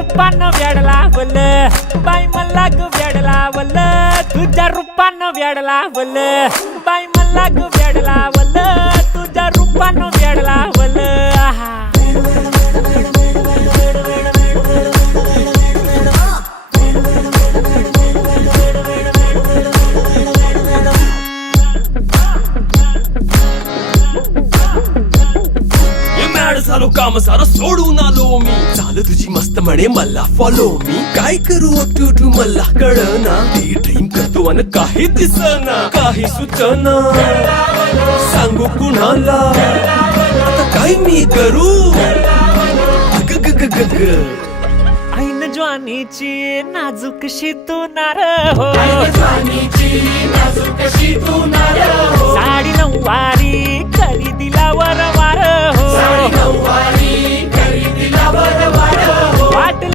रूपानं वेड लावल बाई मला ग वेड लावल तुझ्या रूपानं वेड लावल बाई मला ग वेड लावल तुझ्या रूपानं वेड लावल झालो काम सारा सोडून आलो मी झालं तुझी मस्त म्हणे मला फॉलो मी काय करू टू मला कळना ते ड्रीम करतो आणि काही दिसना काही सुचना सांगू कुणाला आता काय मी करू ऐन ज्वानीची नाजूकशी तू नार हो साडी नऊवारी खरी दिला वर वार हो